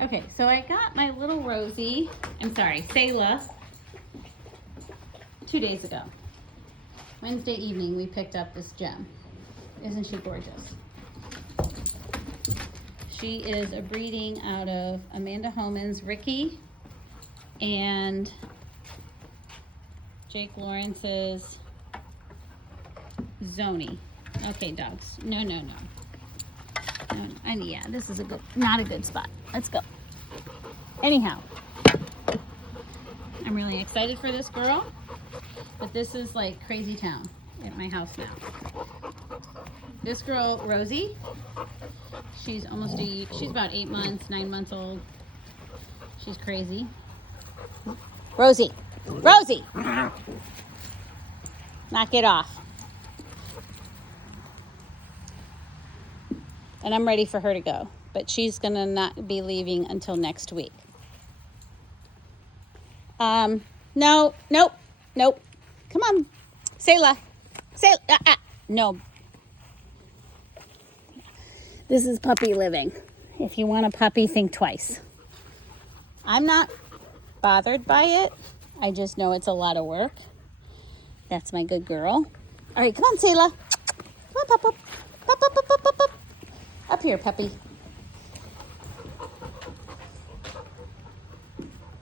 Okay, so I got my little Selah, 2 days ago. Wednesday evening, we picked up this gem. Isn't she gorgeous? She is a breeding out of Amanda Homan's Ricky and Jake Lawrence's Zoni. Okay, dogs. No. And yeah, this is not a good spot. Let's go. Anyhow, I'm really excited for this girl, but this is like crazy town at my house now. This girl, Rosie, she's about 8 months, 9 months old. She's crazy. Rosie! Knock it off. And I'm ready for her to go, but she's gonna not be leaving until next week. Nope. Come on, Selah. No. This is puppy living. If you want a puppy, think twice. I'm not bothered by it. I just know it's a lot of work. That's my good girl. All right, come on, Selah. Come on, pop. Up here, puppy.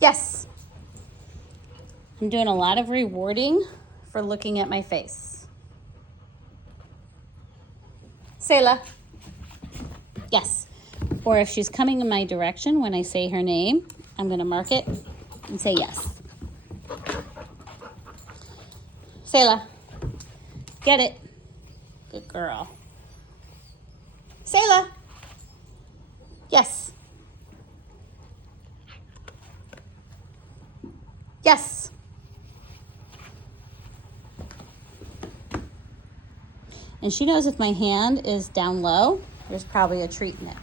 Yes. I'm doing a lot of rewarding for looking at my face. Selah. Yes. Or if she's coming in my direction when I say her name, I'm going to mark it and say yes. Selah. Get it. Good girl. Selah. Yes. Yes. And she knows if my hand is down low, there's probably a treat in it.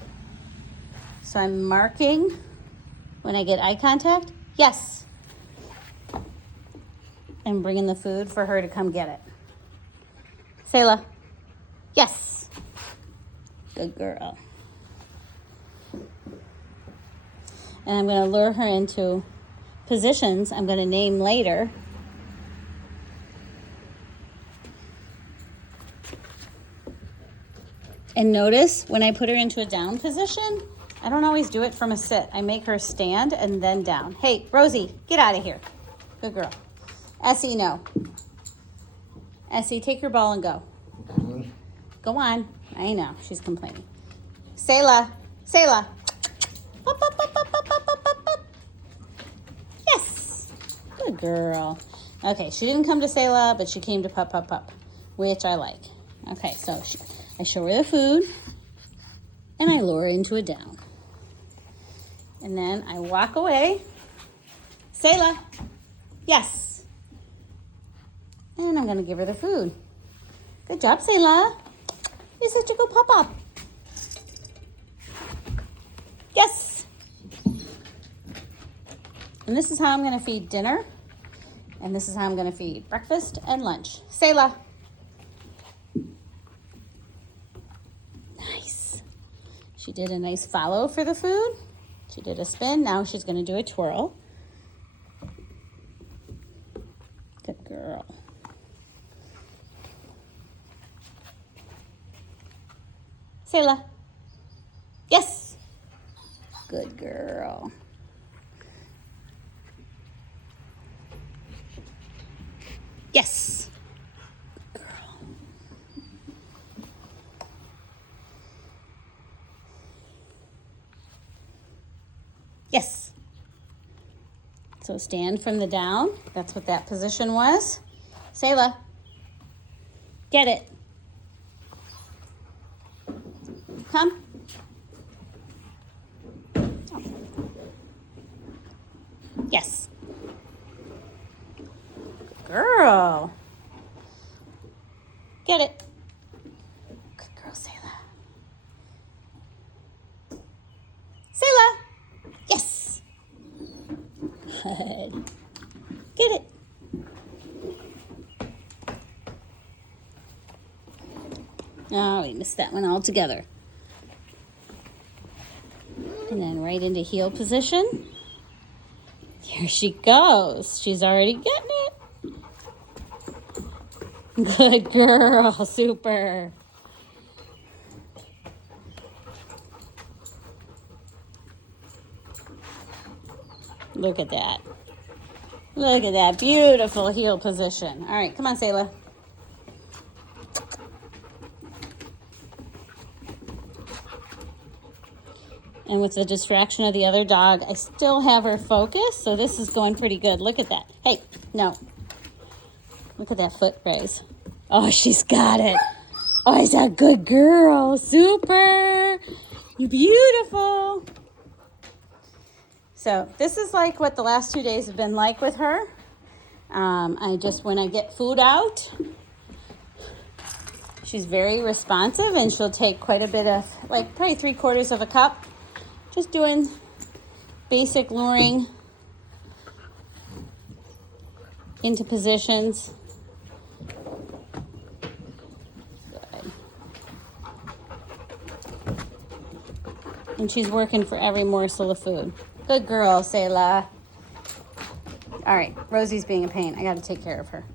So I'm marking when I get eye contact, yes. And bringing the food for her to come get it. Selah, yes. Good girl. And I'm going to lure her into positions I'm going to name later. And notice when I put her into a down position, I don't always do it from a sit. I make her stand and then down. Hey, Rosie, get out of here. Good girl. Essie, no. Essie, take your ball and go. Go on. I know, she's complaining. Selah. Up. Yes. Good girl. Okay, she didn't come to Selah, but she came to pup, which I like. Okay, so I show her the food, and I lure her into a down. And then I walk away. Selah. Yes. And I'm going to give her the food. Good job, Selah. You're such a good papa. Yes. And this is how I'm going to feed dinner. And this is how I'm going to feed breakfast and lunch. Selah. Nice. She did a nice follow for the food. She did a spin. Now she's going to do a twirl. Good girl. Selah. Yes. Good girl. Yes. Good girl. Yes. So stand from the down. That's what that position was. Selah. Get it. Come. Yes. Good girl. Get it. Good girl, Selah. Selah. Yes. Good. Get it. Oh, we missed that one altogether. And then right into heel position. Here she goes. She's already getting it. Good girl. Super. Look at that. Look at that beautiful heel position. All right, come on, Selah. And with the distraction of the other dog, I still have her focused, so this is going pretty good. Look at that. Hey, no. Look at that foot raise. Oh, she's got it. Oh, she's a good girl. Super. Beautiful. So this is like what the last 2 days have been like with her. When I get food out, she's very responsive and she'll take quite a bit of, like probably 3/4 of a cup. Just doing basic luring into positions. Good. And she's working for every morsel of food. Good girl, Selah. All right, Rosie's being a pain. I got to take care of her.